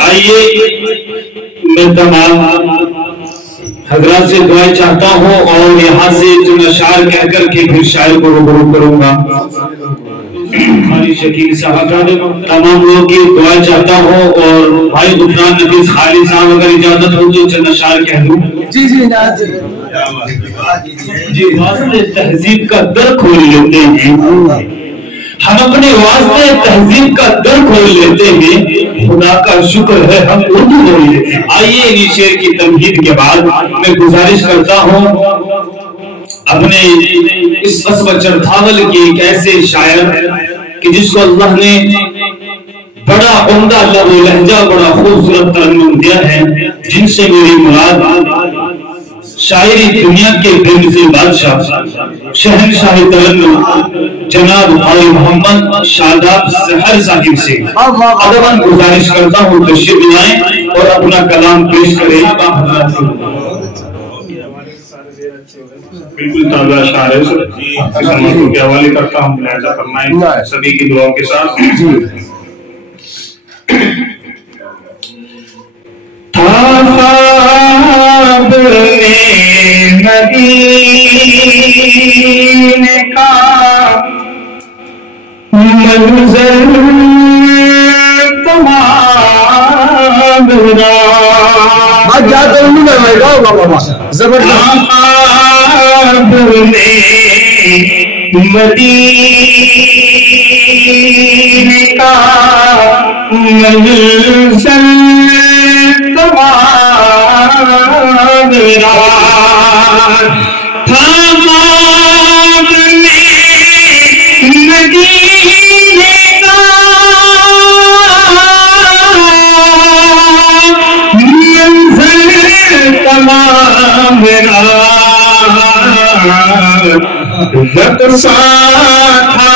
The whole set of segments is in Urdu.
آئیے میں تمام حضرات سے دعائیں چاہتا ہوں اور یہاں سے چند اشعار کہہ کر کے پھر شاعر کو روبرو کروں گا. شکیل صاحب تمام لوگوں کی دعائیں چاہتا ہوں اور بھائی غفران نفیس خالد صاحب اگر اجازت ہو تو چند اشعار کہہ دوں. جی واسطے تہذیب کا در کھول لیتے ہیں ہم اپنے واسطے تہذیب کا در کھول لیتے ہیں خدا کا شکر ہے ہم اردو بول لیتے ہیں. آئیے انہی شعر کی تمہید کے بعد میں گزارش کرتا ہوں اپنے اس اسود چرتھاول کے ایک ایسے شاعر کہ جس کو اللہ نے بڑا عمدہ لب و لہجہ بڑا خوبصورت ترنم دیا ہے جن سے میری مراد شاعری دنیا کے بے مثل بادشاہ شہنشاہ ترنم جناب بھائی محمد شاداب سحر صاحب سے ادباً گزارش کرتا ہوں تشریف لائیں اور اپنا کلام پیش کریں. بالکل تازہ اشعار ہے مسلمانوں کے حوالے کرتا ہوں ملاحظہ فرمائیں سبھی کی دعاؤں کے ساتھ. خواب میں مدینے کا منظر تمام خواب میں مدینے کا منظر خواب میں مدینے کا منظر تمام رقصا تھا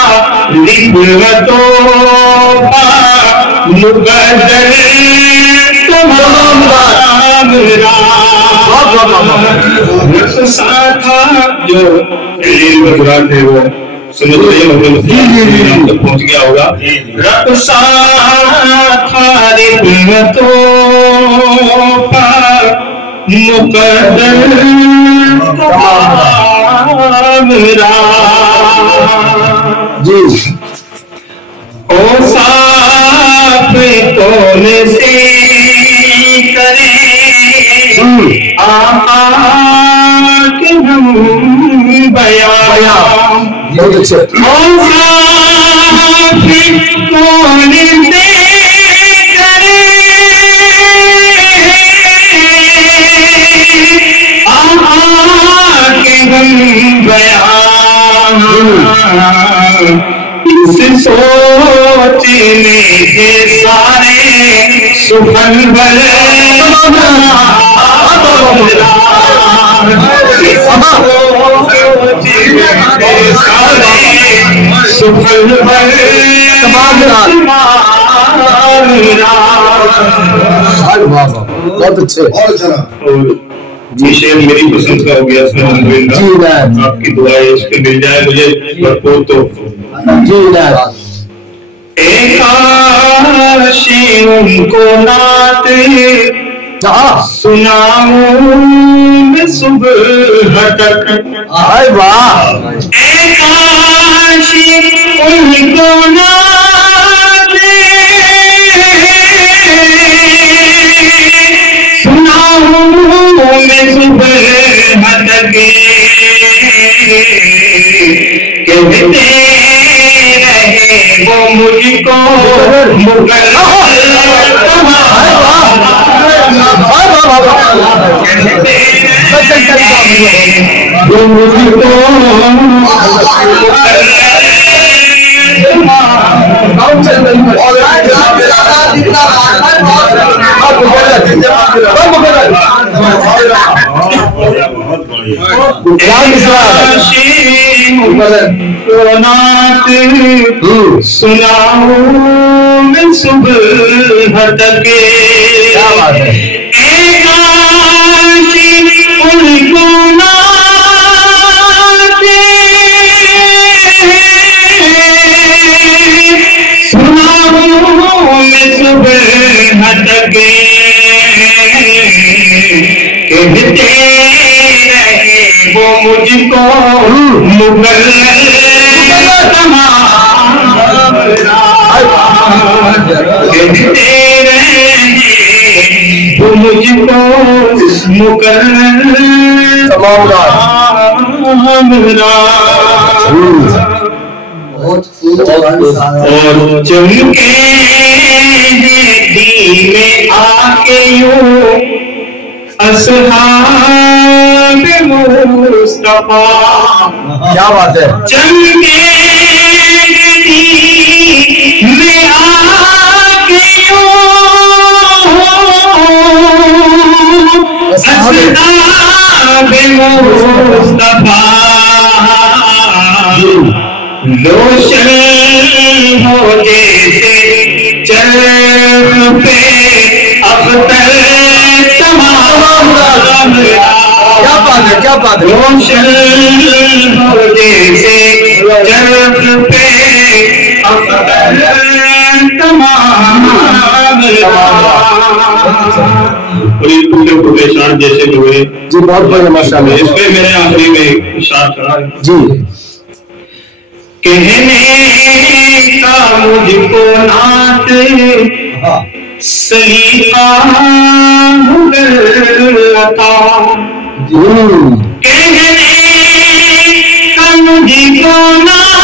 لبرتوں کا مبدل تمام رقصا تھا جو حضرات ہے وہ سنت تک پہنچ گیا ہوگا. رقصا تھا لبرتوں کا مقدر اوصاف کون سے کریں آقا کے ہم بیان. اوصاف کون سے اس سوچنے کے سارے سخن بھلے سخن بھلے بہت اچھے. یہ شعر میری پسند کا ہو گیا اس میں آپ کی دعائیں اس پہ مل جائے مجھے بھرپور تو ایک کاش ان کو نعت سناؤں میں صبح تک. ایک کاش ان کو نعت سناؤں میں صبح تک کہتے وہ مجھ کو سناؤں میں صبح تک ایک کاش ان کو نعت سناؤں میں صبح مجھ کو مغل تمام کہتے رہے تو مجھ کو مغل تمام اور چمکے دین میں آ کے یوں اصحاب مصطفیٰ کیا بات ہے چمکے دین میں آ کے یوں اصحاب مصطفیٰ روشن ہو جیسے چرخ پہ اختر تمام کیا بات ہے کیا بات ہے روشن ہو جیسے چرخ پہ اختر تمام بڑی ٹوٹے پھوٹے شان جیسے ہوئے جی بہت بڑھیا ماشاءاللہ اس پہ میں نے آخری میں اشارہ کرا جی کہنے کا مجھ کو نعت سلیقہ عطا کہنے کا مجھ کو نعت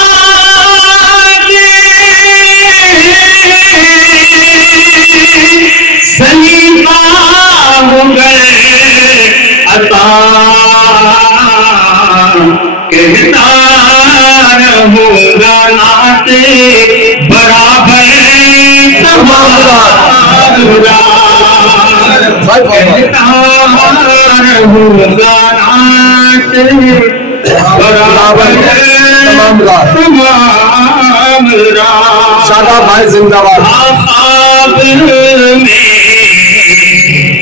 سلیقہ عطا کہتا رہوں گا نعت برابر تمام کہتا رہوں گا نعت برابر تمام شاداب بھائی زندہ باد خواب میں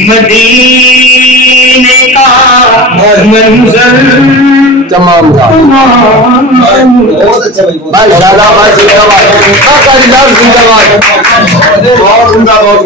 مدینے کا منظر تمام بھائی شاداب بھائی زندہ باد زندہ باد